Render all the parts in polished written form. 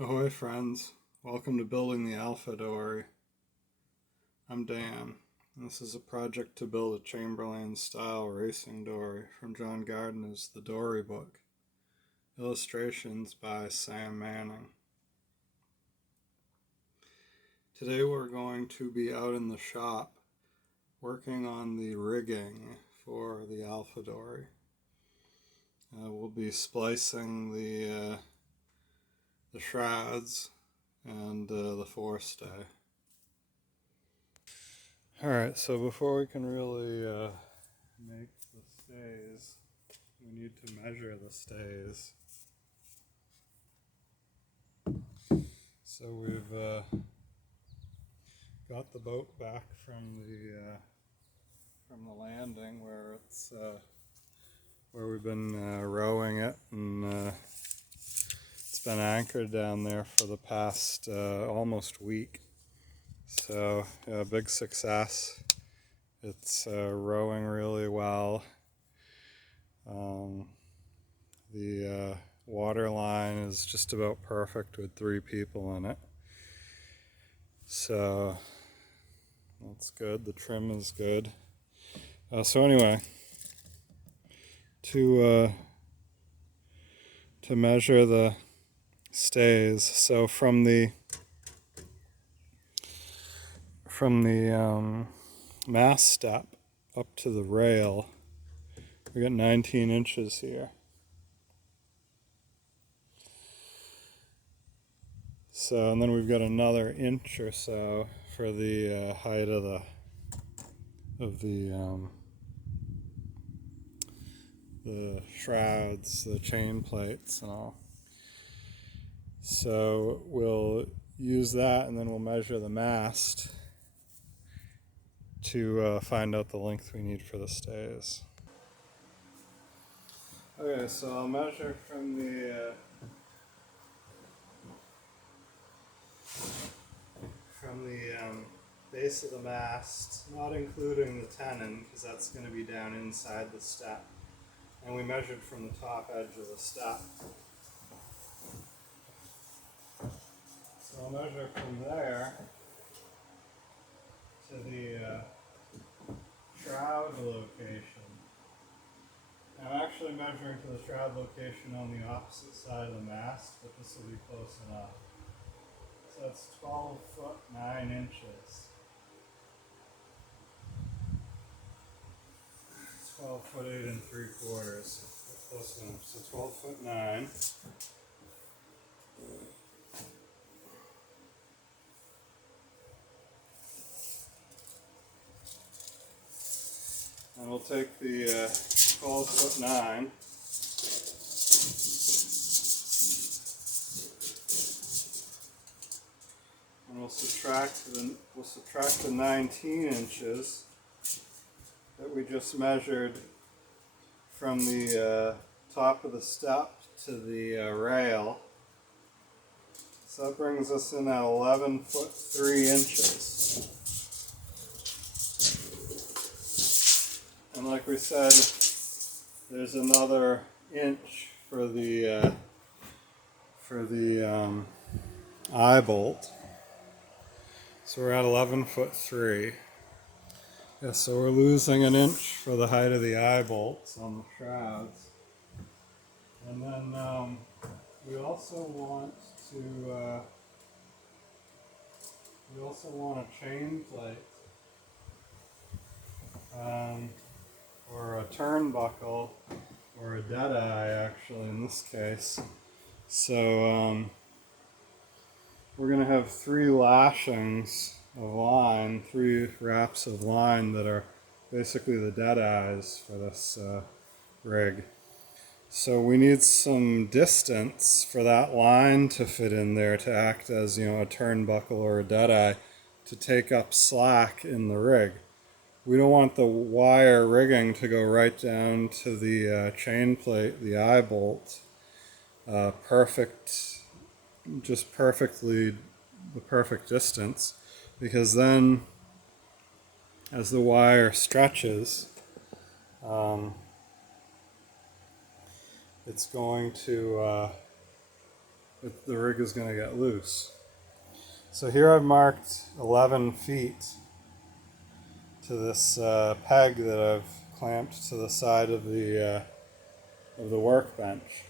Ahoy friends, welcome to building the Alpha dory. I'm Dan. This is a project to build a Chamberlain style racing dory from John Gardner's The Dory Book. Illustrations by Sam Manning. Today we're going to be out in the shop working on the rigging for the Alpha dory. We'll be splicing the shrouds and the forestay. Alright, so before we can really make the stays, we need to measure the stays. So we've got the boat back from the landing where we've been rowing it, and it's been anchored down there for the past almost week. So big success. It's rowing really well. The water line is just about perfect with 3 people in it. So that's good. The trim is good. So anyway, to measure the stays, so from the mast step up to the rail, we got 19 inches here. So, and then we've got another inch or so for the height of the shrouds, the chain plates and all. So we'll use that, and then we'll measure the mast to find out the length we need for the stays. Okay, so I'll measure from the base of the mast, not including the tenon, because that's going to be down inside the step. And we measured from the top edge of the step. So I'll measure from there to the shroud location. I'm actually measuring to the shroud location on the opposite side of the mast, but this will be close enough. So it's 12 foot 9 inches. 12 foot 8 3/4. Close enough. So 12 foot 9. And we'll take the 12 foot 9. And we'll subtract the 19 inches that we just measured from the top of the step to the rail. So that brings us in at 11 foot 3 inches. And like we said, there's another inch for the eye bolt. So we're at 11 foot 3. Yeah, so we're losing an inch for the height of the eye bolts on the shrouds. And then we also want a chain plate, or a turnbuckle, or a dead eye actually in this case. So we're going to have 3 lashings of line, 3 wraps of line that are basically the dead eyes for this rig. So we need some distance for that line to fit in there to act as, a turnbuckle or a dead eye to take up slack in the rig. We don't want the wire rigging to go right down to the chain plate, the eye bolt, perfectly the perfect distance, because then as the wire stretches, it's going to the rig is going to get loose. So here I've marked 11 feet to this peg that I've clamped to the side of the workbench.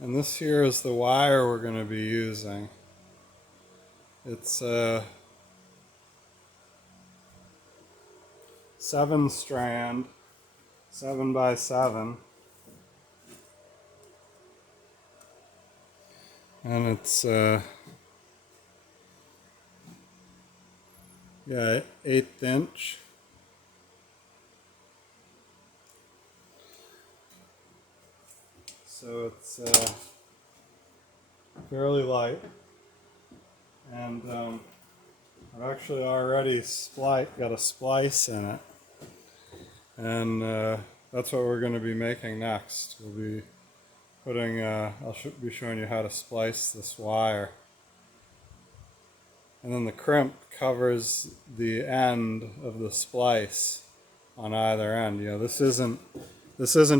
And this here is the wire we're going to be using. It's 7 strand, 7 by 7. And it's yeah, 1/8 inch. So it's fairly light, and I've actually already got a splice in it, and that's what we're going to be making next. We'll be putting, I'll be showing you how to splice this wire. And then the crimp covers the end of the splice on either end. You know, this isn't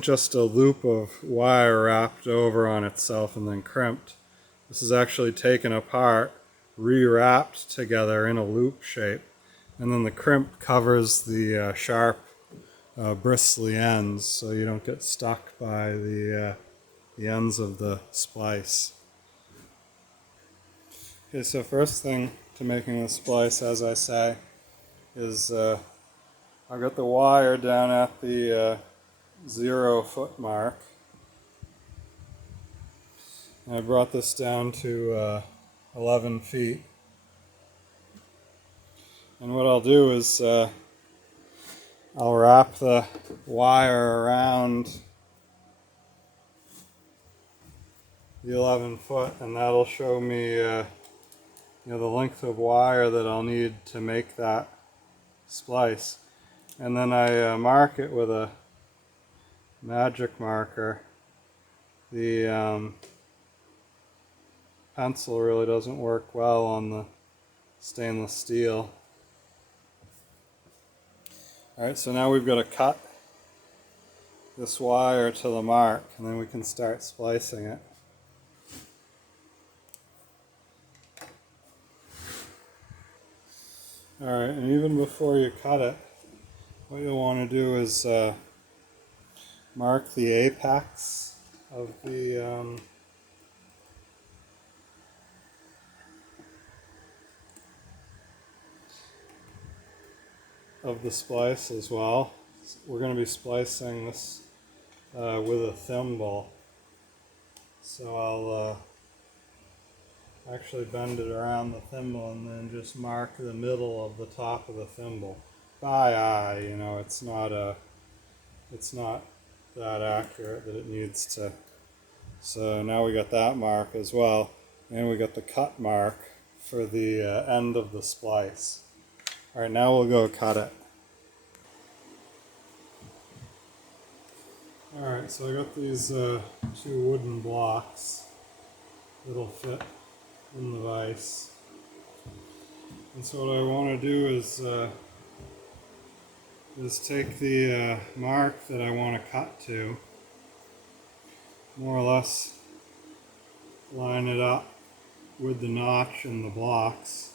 just a loop of wire wrapped over on itself and then crimped. This is actually taken apart, re-wrapped together in a loop shape, and then the crimp covers the sharp, bristly ends, so you don't get stuck by the ends of the splice. Okay, so first thing to making the splice, as I say, is I've got the wire down at the 0 foot mark. And I brought this down to 11 feet. And what I'll do is I'll wrap the wire around the 11 foot, and that'll show me the length of wire that I'll need to make that splice. And then I mark it with a magic marker. The pencil really doesn't work well on the stainless steel. Alright, so now we've got to cut this wire to the mark, and then we can start splicing it. Alright, and even before you cut it, what you'll want to do is mark the apex of the splice as well. We're going to be splicing this with a thimble, so I'll actually bend it around the thimble and then just mark the middle of the top of the thimble by eye. You know, it's not that accurate that it needs to. So now we got that mark as well, and we got the cut mark for the end of the splice. Alright, now we'll go cut it. Alright, so I got these 2 wooden blocks that'll fit in the vise. And so what I want to do is take the mark that I want to cut to, more or less line it up with the notch in the blocks.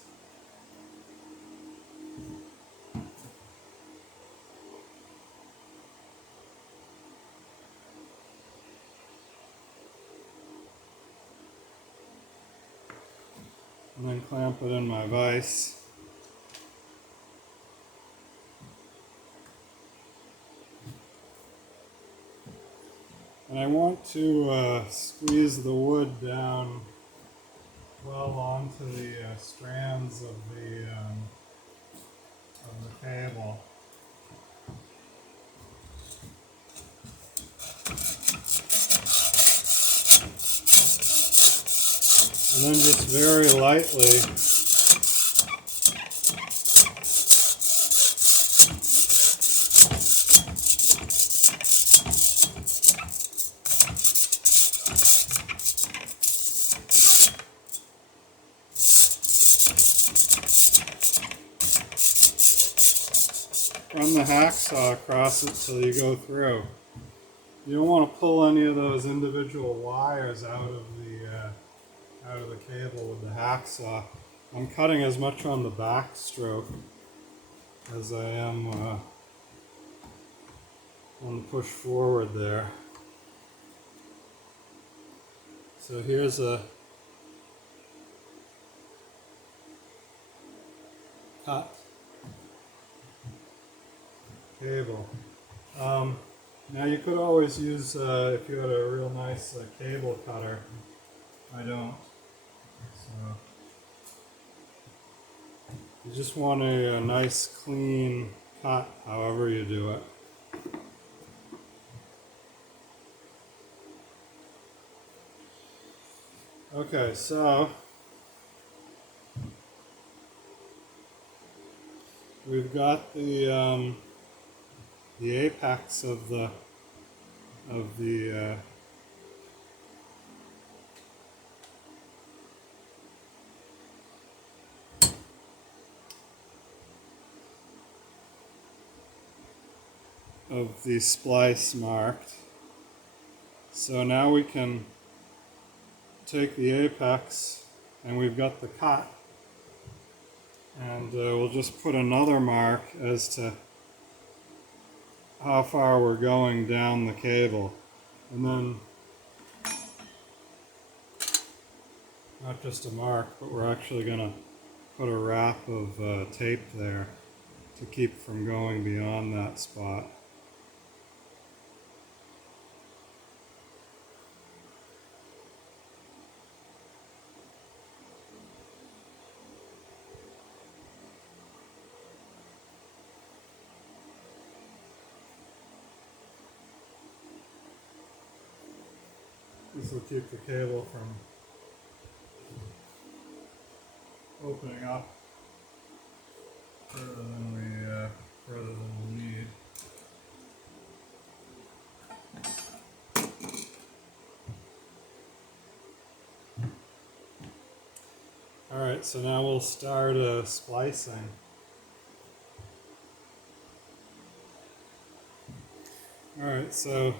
And then clamp it in my vise. And I want to squeeze the wood down well onto the strands of the cable. And then just very lightly run the hacksaw across it till you go through. You don't want to pull any of those individual wires out of the cable with the hacksaw. I'm cutting as much on the backstroke as I am on the push forward there. So here's a cut cable. Now you could always use, if you had a real nice cable cutter. I don't. So you just want a nice clean cut however you do it. Okay, so we've got the apex of the splice marked. So now we can take the apex and we've got the cut, and we'll just put another mark as to how far we're going down the cable, and then not just a mark, but we're actually going to put a wrap of tape there to keep from going beyond that spot. This will keep the cable from opening up further than we need. All right, so now we'll start splicing. All right, so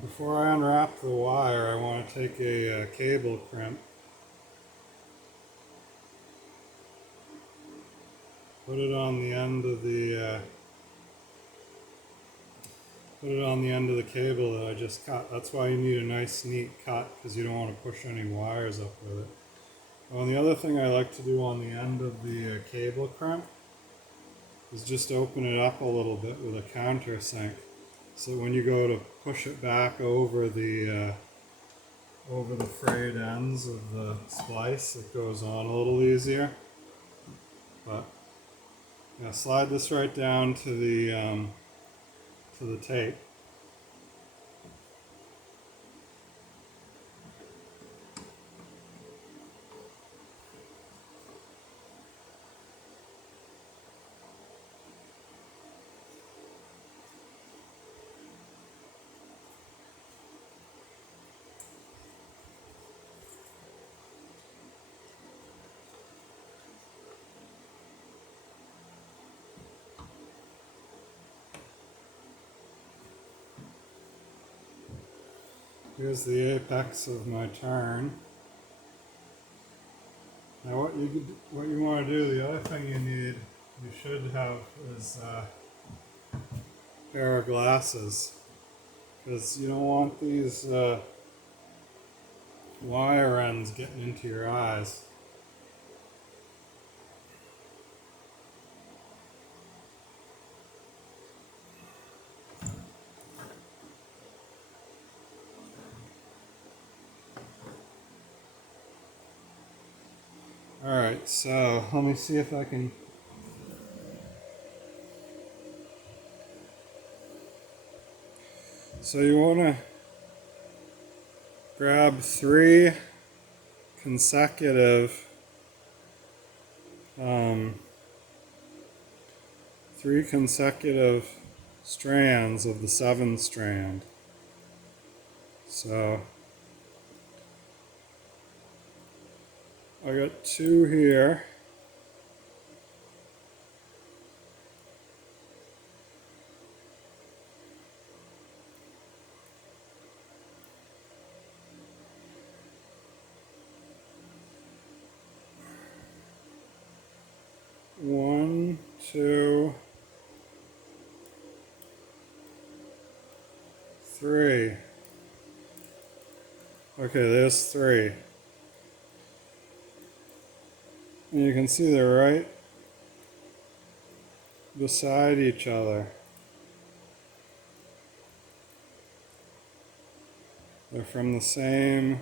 before I unwrap the wire, I want to take a cable crimp, put it on the end of the cable that I just cut. That's why you need a nice neat cut, because you don't want to push any wires up with it. Oh, and the other thing I like to do on the end of the cable crimp is just open it up a little bit with a countersink, so when you go to push it back over the frayed ends of the splice, it goes on a little easier. But yeah, slide this right down to the tape. Here's the apex of my turn. Now what you want to do, the other thing you should have is a pair of glasses, because you don't want these wire ends getting into your eyes. Alright, so let me see if I can. So you want to grab three consecutive strands of the 7-strand. So I got 2 here. 2, 3. Okay, there's 3. And you can see they're right beside each other. They're from the same.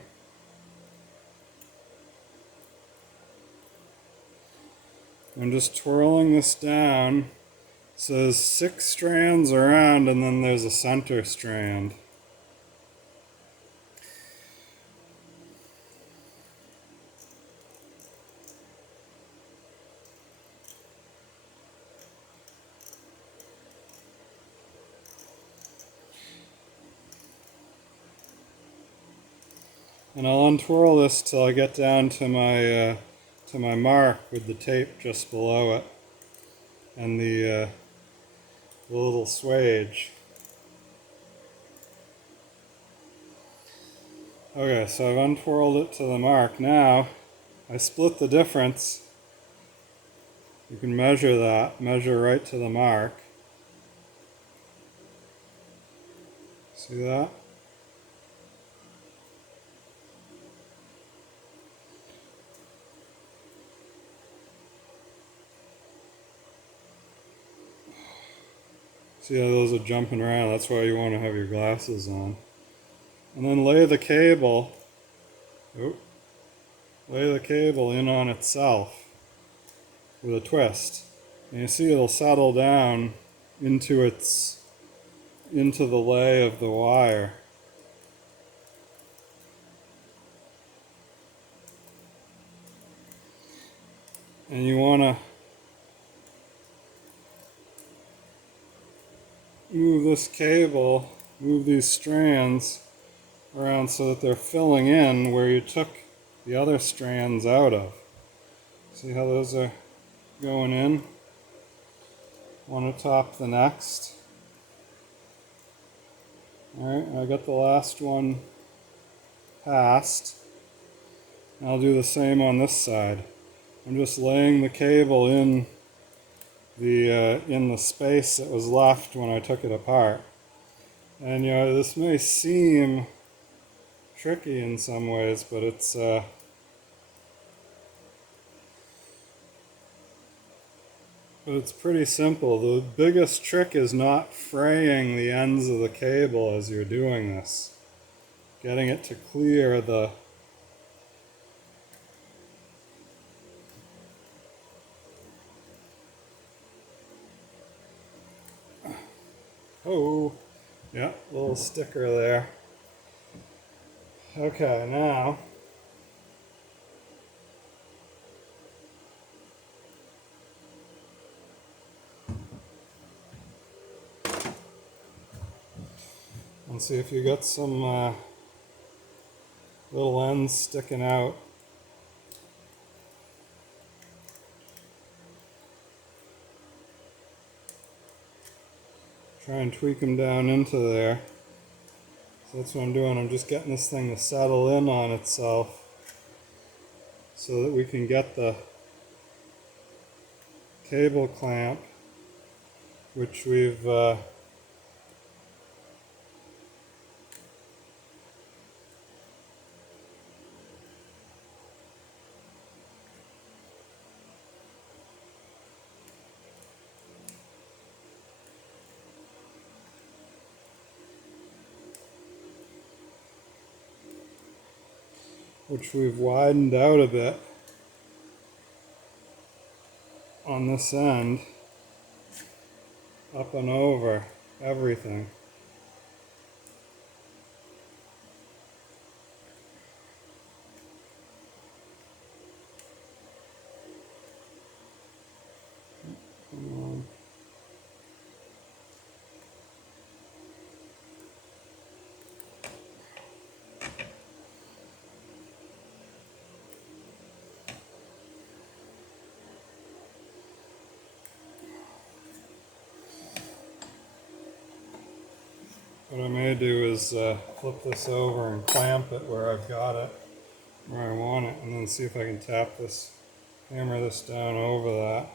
I'm just twirling this down. So there's 6 strands around, and then there's a center strand. And I'll untwirl this till I get down to my mark with the tape just below it and the little swage. Okay, so I've untwirled it to the mark. Now I split the difference. You can measure that, measure right to the mark. See that? See how those are jumping around? That's why you want to have your glasses on. And then lay the cable in on itself with a twist. And you see it'll settle down into the lay of the wire. And you want to move this cable, move these strands around so that they're filling in where you took the other strands out of. See how those are going in? One atop the next. Alright, I got the last one passed. I'll do the same on this side. I'm just laying the cable in the space that was left when I took it apart. And this may seem tricky in some ways, but it's pretty simple. The biggest trick is not fraying the ends of the cable as you're doing this. Getting it to clear the oh, yeah, little sticker there. Okay, now let's see if you got some little ends sticking out. Try and tweak them down into there. So that's what I'm doing. I'm just getting this thing to settle in on itself so that we can get the cable clamp, which we've widened out a bit on this end, up and over everything. What I may do is flip this over and clamp it where I've got it, where I want it, and then see if I can hammer this down over that.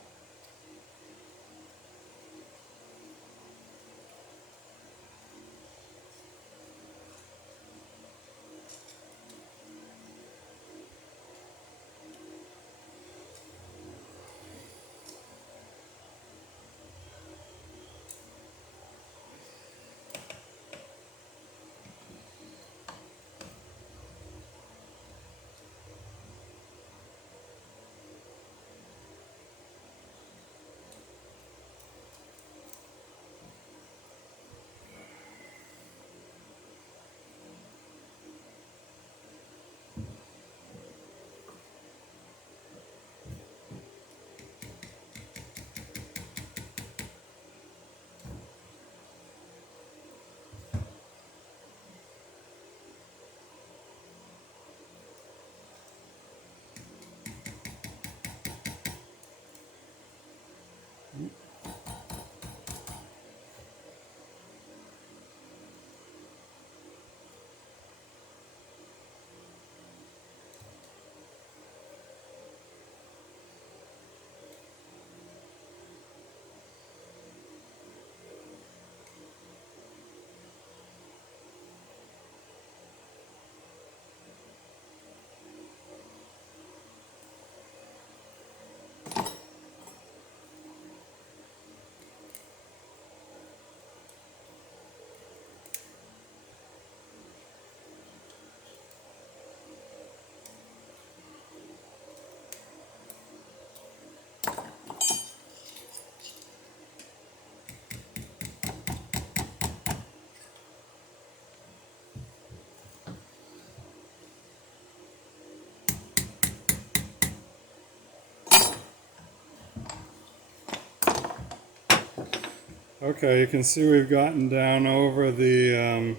Okay, you can see we've gotten down over the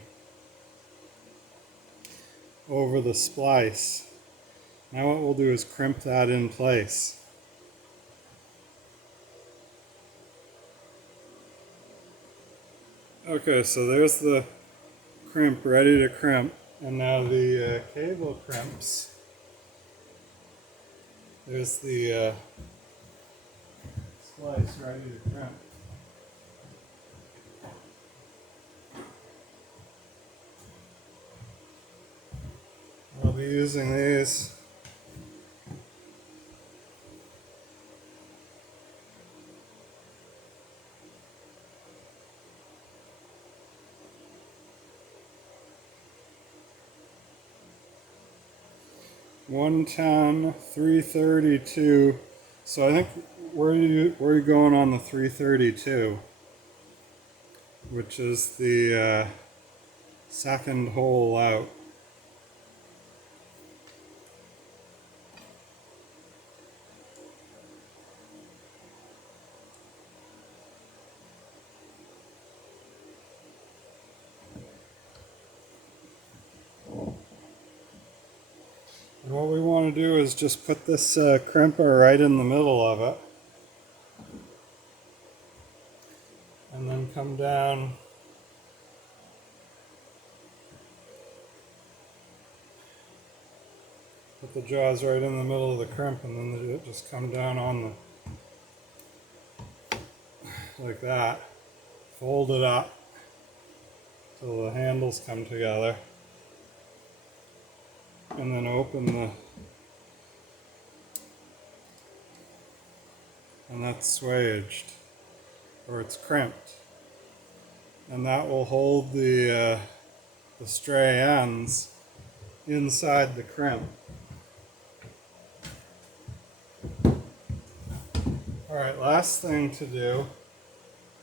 splice. Now what we'll do is crimp that in place. Okay, so there's the crimp ready to crimp, and now the cable crimps. There's the splice ready to crimp. I'll be using these. $110, $332. So I think where are you going on the 332, which is the second hole out. And what we want to do is just put this crimper right in the middle of it, and then come down put the jaws right in the middle of the crimp, and then just come down on the like that, fold it up till the handles come together, and then open and that's swaged, or it's crimped, and that will hold the stray ends inside the crimp. Alright, last thing to do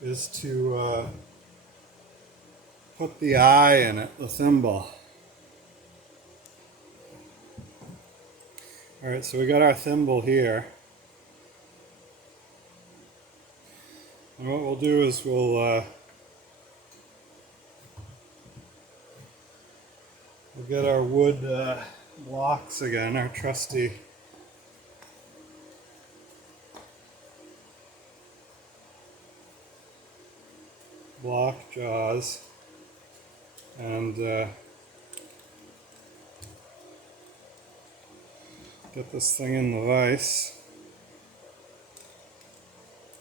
is to put the eye in it, the thimble. Alright, so we got our thimble here. And what we'll do is we'll get our wood blocks again, our trusty block jaws, and get this thing in the vise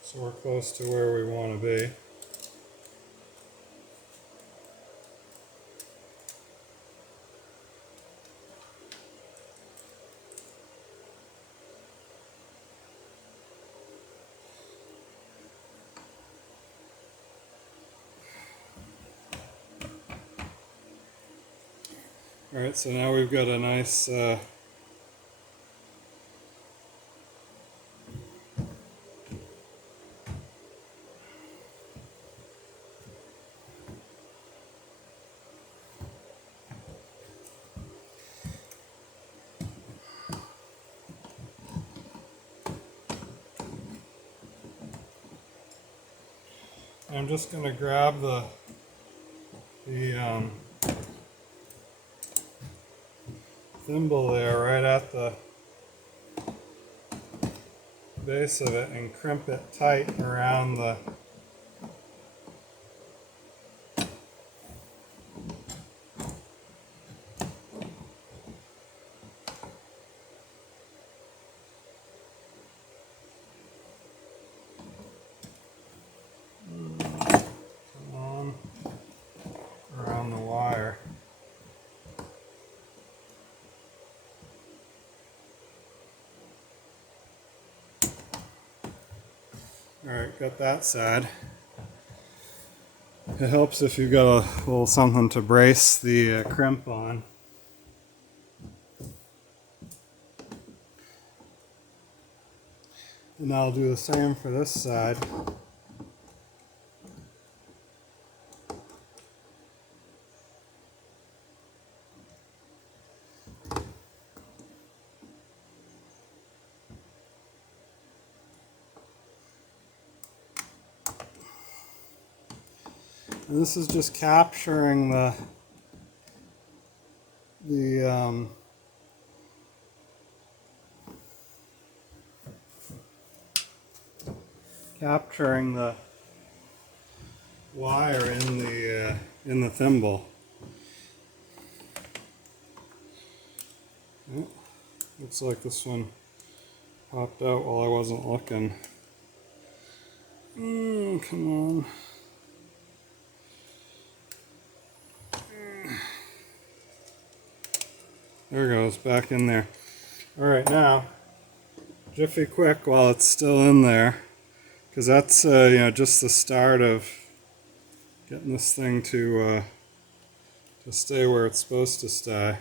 so we're close to where we want to be. Alright, so now we've got a nice I'm just going to grab the thimble there right at the base of it and crimp it tight around the around the wire. Alright, got that side. It helps if you've got a little something to brace the crimp on. And I'll do the same for this side. And this is just capturing the capturing the wire in the thimble. Oh, looks like this one popped out while I wasn't looking. Come on. There it goes, back in there. Alright, now, Jiffy quick while it's still in there, because that's just the start of getting this thing to stay where it's supposed to stay.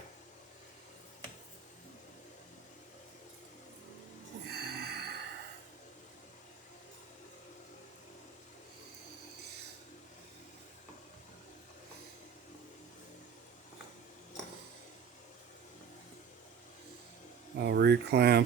I'll reclamp.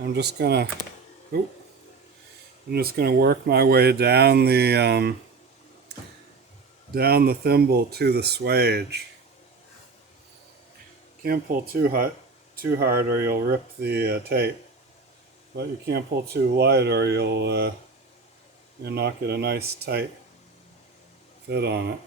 I'm just gonna work my way down the thimble to the swage. Can't pull too hard or you'll rip the tape, but you can't pull too light or you'll not get a nice tight fit on it.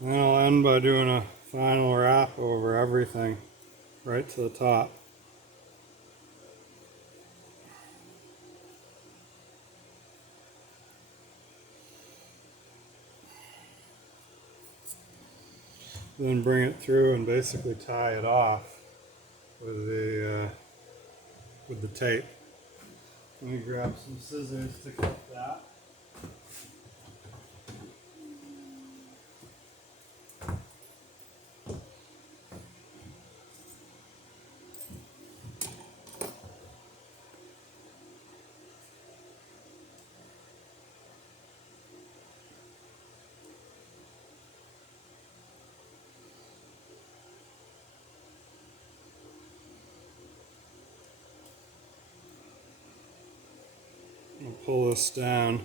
And then I'll end by doing a final wrap over everything right to the top. Then bring it through and basically tie it off with the tape. Let me grab some scissors to cut that. I'll pull this down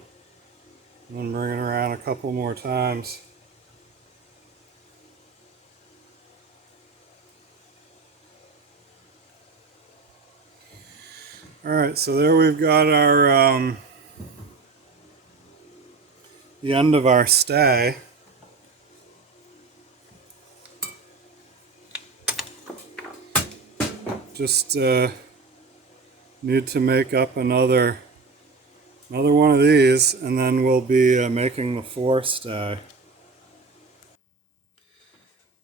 and then bring it around a couple more times. Alright, so there we've got our the end of our stay. Just need to make up another one of these, and then we'll be making the forestay.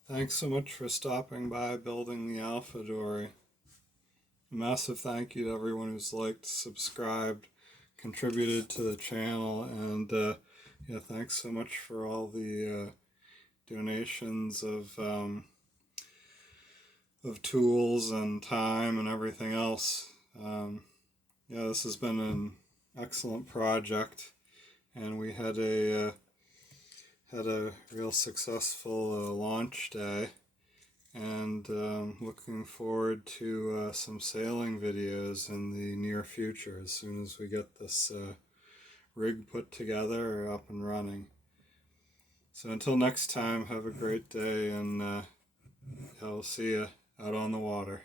Thanks so much for stopping by building the Alpha Dory. A massive thank you to everyone who's liked, subscribed, contributed to the channel, and yeah, thanks so much for all the donations of tools and time and everything else. Yeah, this has been an excellent project, and we had a real successful launch day, and looking forward to some sailing videos in the near future as soon as we get this rig put together or up and running. So until next time, have a great day, and I'll see you out on the water.